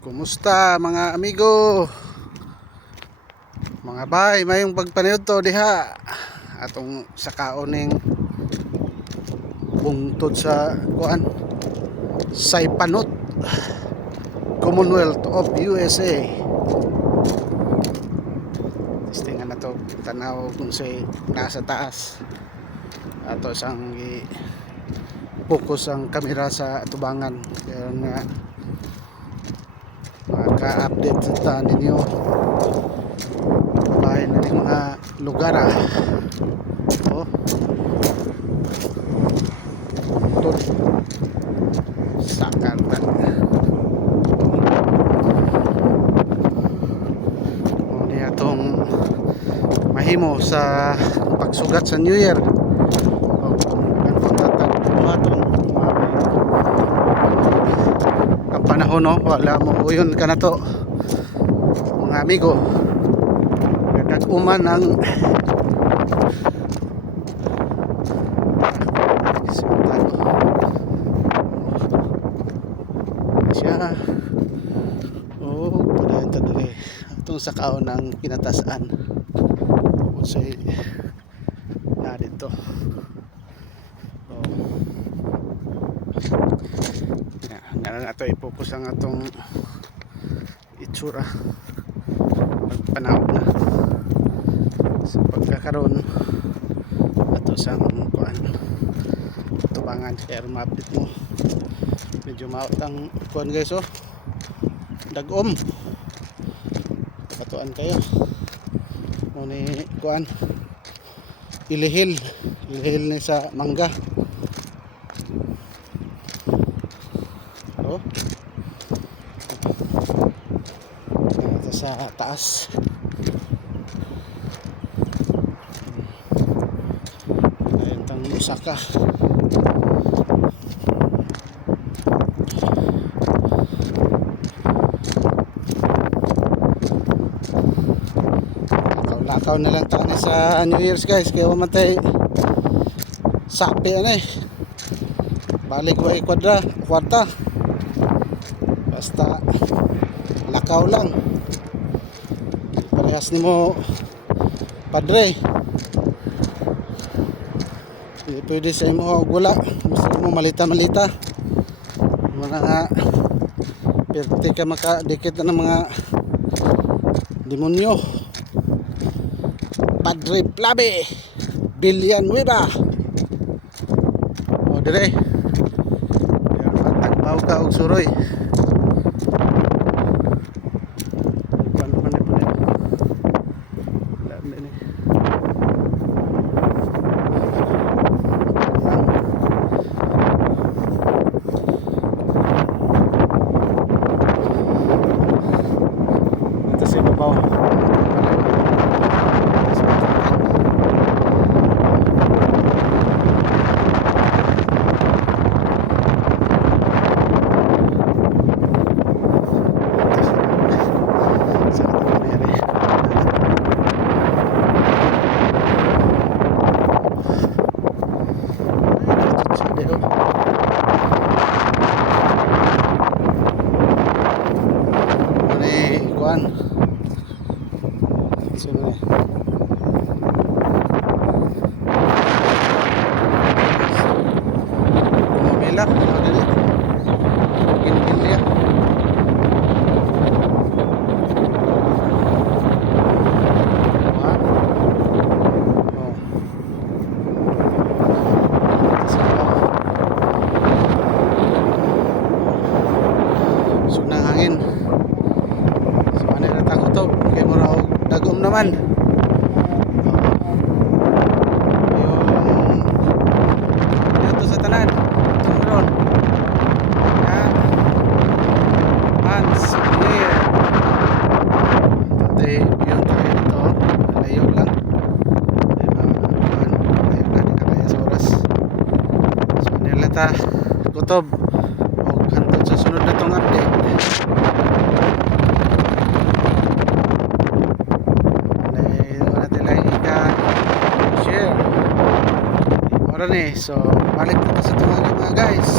Kumusta mga amigo? Mga bay, mayong pagpaniod to diha atong sa kaoning bungtod sa kuan Saipanut, Commonwealth of USA. Testingan na to, tanaw kung say nasa taas ato sang focus ang kamera sa tubangan, kaya nga maka-update sa ninyo bahay na yung mga lugar oh, tod sakar na o niya itong mahimo sa pagsugat sa New Year. Ang panahon no, wala mo uyon ka na to mga amigo, nag-uman ang siya padayon ta dire itong sa kaon ng kinatasan kung say na dito nga na ito i-focus ang atong itsura pagpanahon na sa pagkakaroon ato sa kuan tubangan, kaya rumapit mo medyo maot ang kuan guys dagom katuan kayo muni kuan ilihil ni sa mangga ito sa taas ayun tang Osaka. Lakaw na lang tayo sa New Year's guys, kaya mamatay sapi balik wa kwarta basta lakaw lang parehas nimo padre, hindi pwede sa imo gula, gusto mo malita mga perte ka makadikit na ng mga demonyo. Padre Plabe Villanueva o dire tagbaw ka og suroy ito sa ibabaw. Kuan sino kumamela dali ginigilya sunang hangin kay mura og dagom naman yung dito sa tanan tumuron hands clear tatay yung tayo dito layo lang layo na di kaya sa oras so nila ta kutob og hantod sa sunod na tong update. So balik na sa tumagi mga guys.